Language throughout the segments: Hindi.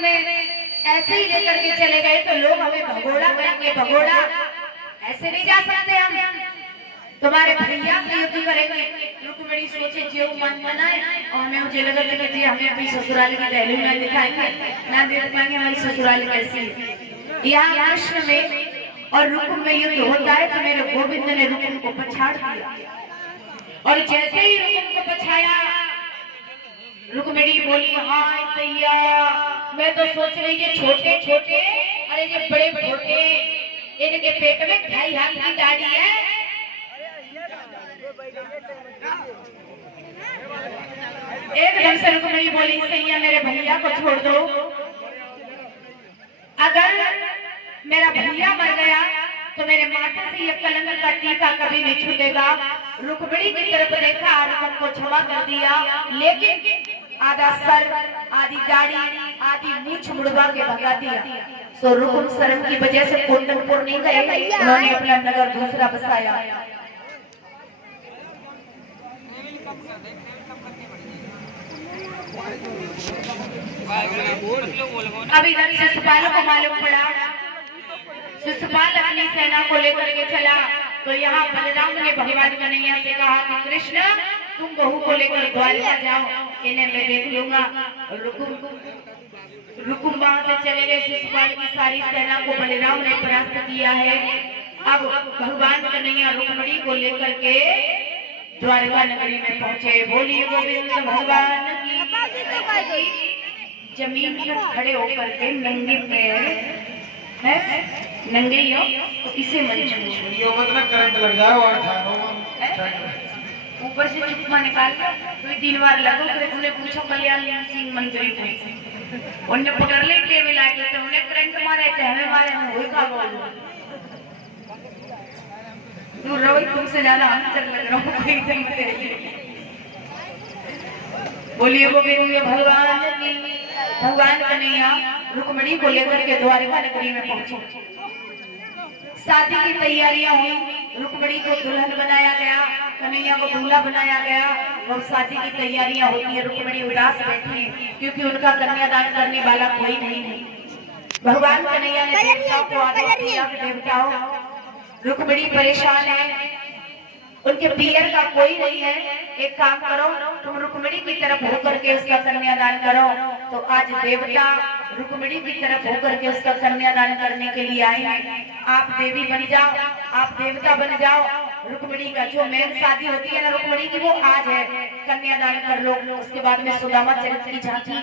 में ऐसे ही लेकर के चले गए तो लोग हमें भगोड़ा करेंगे, भगोड़ा ऐसे नहीं जा सकते हम, तुम्हारे भैया से युद्ध करेंगे। रुक्मिणी सोचे जो मन बनाए और हमें मुझे लगा कि जी हमें अपनी ससुराल की दहली ना दिखाएंगे ना देख पाएंगे हमारी ससुराल कैसी है। यहाँ कृष्ण में और रुक्म में युद्ध होता है तो मेरे गोविंद ने रुक्म को पछाड़ दिया और जैसे ही रुक्म को पछाया रुक्मिणी बोली हाय भैया मैं तो सोच रही ये छोटे छोटे अरे ये बड़े छोटे इनके पेट में 2.5 हाथ की दाढ़ी है। एकदम से रुक्मिणी बोली सैया मेरे भैया को छोड़ दो, अगर मेरा भैया मर गया तो मेरे माथा से ये कलंक का टीका कभी नहीं छूटेगा। रुक्मिणी की तरफ देखा रुक्म को क्षमा कर दिया, लेकिन आधा सर आधी दाढ़ी आधी मूछ मुड़वा के भगा दिया। सो रुक्म शर्म की वजह से कुंदनपुर नहीं गए, उन्होंने अपना नगर दूसरा बसाया। अब इधर शिशुपाल को मालूम पड़ा, शिशुपाल अपनी सेना को लेकर के चला तो यहाँ बलराम ने भगवान कन्हैया से कहा कि कृष्ण तुम बहू को लेकर द्वारका जाओ, इन्हें मैं देख लूंगा। रुकुम वहां से चले गए, शिशुपाल की सारी सेना को बलराम ने परास्त किया है। अब भगवान कन्हैया रुक्मिणी को लेकर के द्वारका नगरी में पहुंचे। बोलिए गोविंद भगवान की। जमीन पर खड़े होकर के नंगे पैर है नंगे हो तो इसे मंच में करंट लग जाए और ऊपर से चुप्पा निकाल तो 3 बार लगो फिर उन्हें पूछो कल्याण सिंह मंत्री को उन्हें पकड़ ले टेबल आके तो उन्हें करंट मारे थे हमें मारे हम वही का बोल तू रोई तुमसे ज्यादा अंतर लग रहा हूँ कोई एकदम तेरे। बोलिए गोविंद भगवान की। भगवान कन्हैया रुक्मिणी को लेकर के द्वारका नगरी में पहुंचे। शादी की तैयारियां हुई, रुक्मिणी को दुल्हन बनाया गया, कन्हैया को दूल्हा बनाया गया और शादी की तैयारियां होती है। रुक्मिणी उदास बैठी है क्योंकि उनका कन्यादान करने वाला कोई नहीं है। भगवान कन्हैया ने देवताओं को आदेश दिया कि देवताओं रुक्मिणी परेशान है, उनके पियर का कोई नहीं है, एक काम करो तुम रुक्मिणी की तरफ होकर के उसका कन्यादान करो। तो आज देवता रुक्मिणी की तरफ होकर के उसका कन्यादान करने के लिए आए हैं। आप देवी बन जाओ, आप देवता बन जाओ। रुक्मिणी का जो मेन शादी होती है ना रुक्मिणी की वो आज है, कन्यादान कर लो। उसके बाद में सुदामा चरित्र की झांकी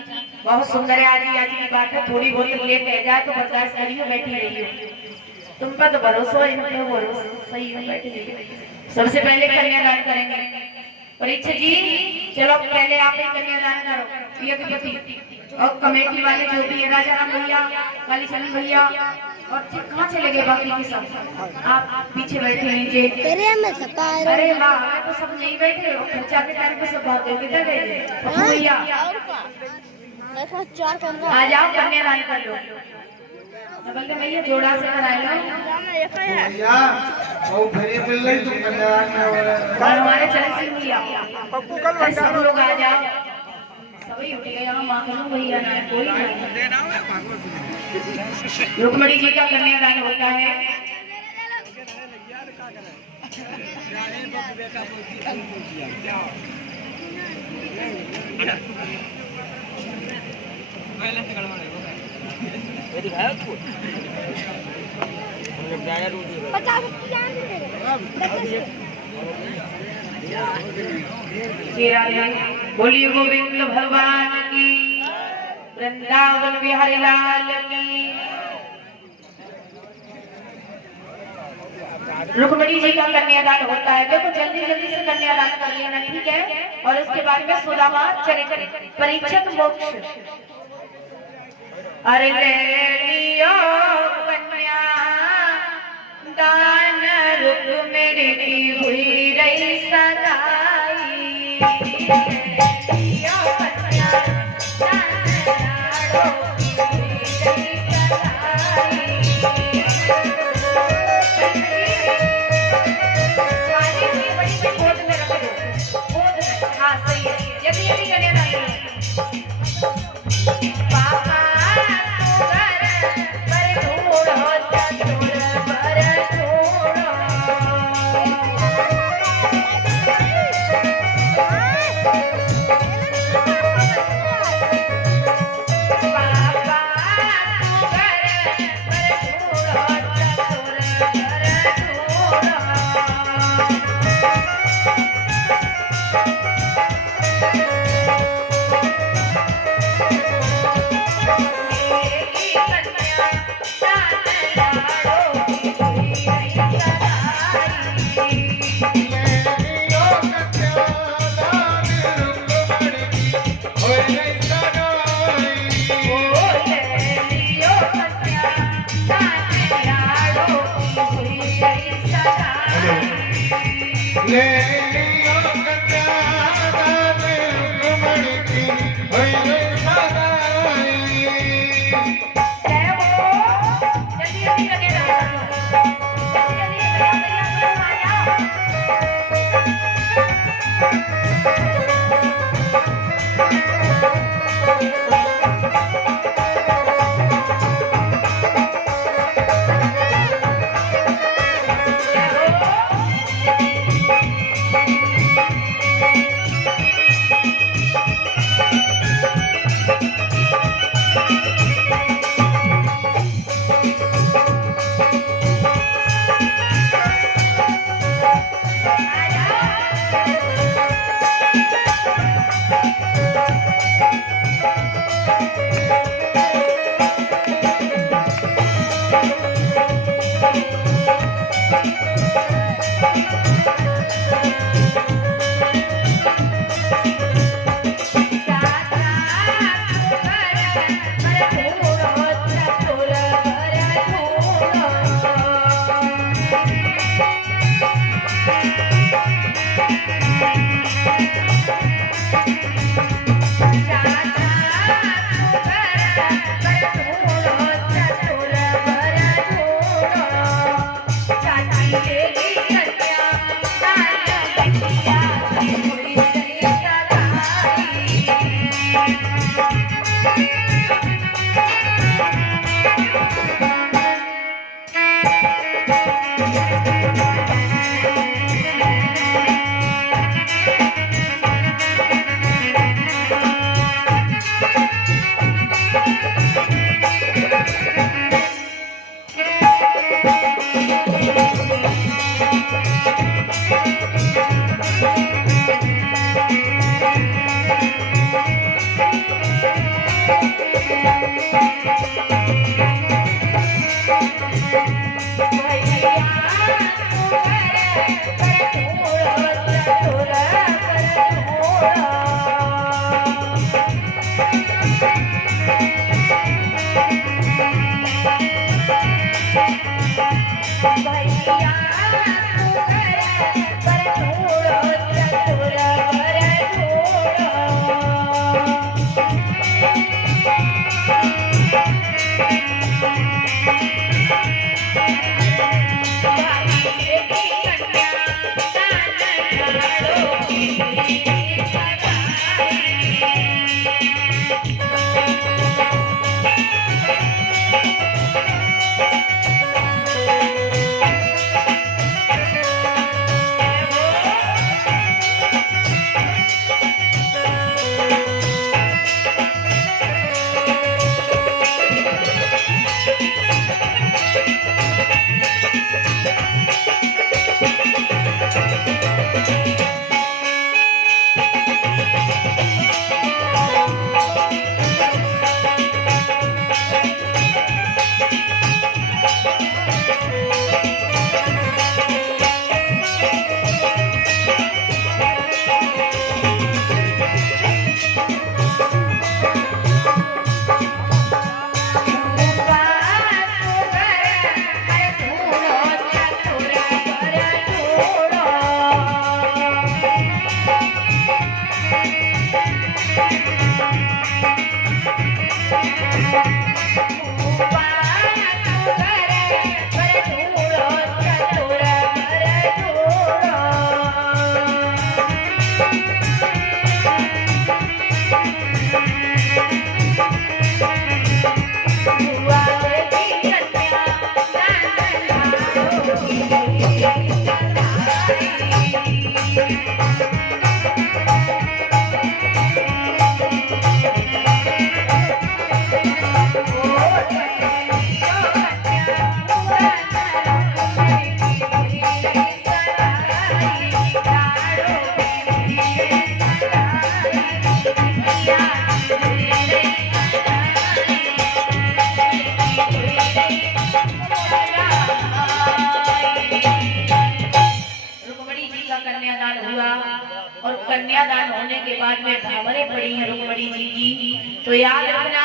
बहुत सुंदर है। आज की बात है, थोड़ी बहुत लेट रह जाए तो बर्दाश्त करिए, बैठी रही हो। तुम पर तो भरोसा है, इन पे भरोसा सही है, बैठी रही। सबसे पहले कन्यादान करेंगे। परीक्षा जी चलो पहले आप ही कन्यादान करो। ये और कमेटी वाले जो भी है राजा राम भैया, कालीचरण भैया और कहाँ चले गए बाकी के सब? आप पीछे बैठे लीजिए। अरे हाँ मैं तो सब नहीं बैठे, पूजा के टाइम पे सब बात करके गए भैया। आ जाओ कन्यादान कर लो। भैया जोड़ा से करा लो हमारे चरण सिंह भैया सब लोग आ जाओ। सभी उठ गए यहाँ माखनू भैया ना कोई रुक्मिणी जी का कन्यादान होता है। बोलिए गोविंद भगवान की, वृंदावन बिहारी लाल की। रुक्मिणी जी का कन्यादान होता है। देखो जल्दी जल्दी से कन्यादान कर लेना, ठीक है। और उसके बाद में सुदामा चरित्र परीक्षित मोक्ष। अरे ले लियो कन्या दान रुक्मिणी की हुई रही सगाई। पापा ले लियो कन्यादान रुक्मणी की होइले सगाई। जय हो जल्दी जल्दी लगे रहो जल्दी जल्दी तैयार कन्यादान होने के बाद में भावरें पड़ी हैं रुक्मणी जी की। तो याद रखना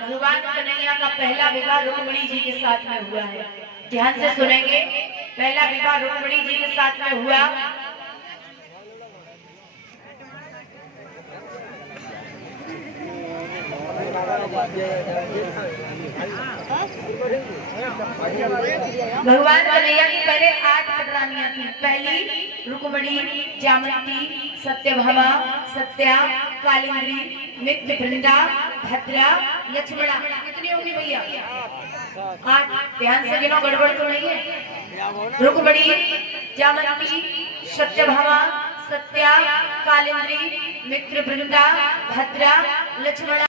भगवान कन्हैया का पहला विवाह रुक्मणी जी के साथ में हुआ है। ध्यान से सुनेंगे, पहला विवाह रुक्मणी जी के साथ में हुआ। भगवान कन्हैया की पहले 8 पटरानियां थी। पहली रुक्मिणी, जामंती, सत्यभामा, सत्या, कालिंद्री, मित्रवृंदा, भद्रा, लक्ष्मणा। कितनी होंगी भैया? 8। ध्यान से गिनो, गड़बड़ तो नहीं है। रुक्मिणी, जामंती, सत्यभामा, सत्या, कालिंद्री, मित्रवृंदा, भद्रा, लक्ष्मणा।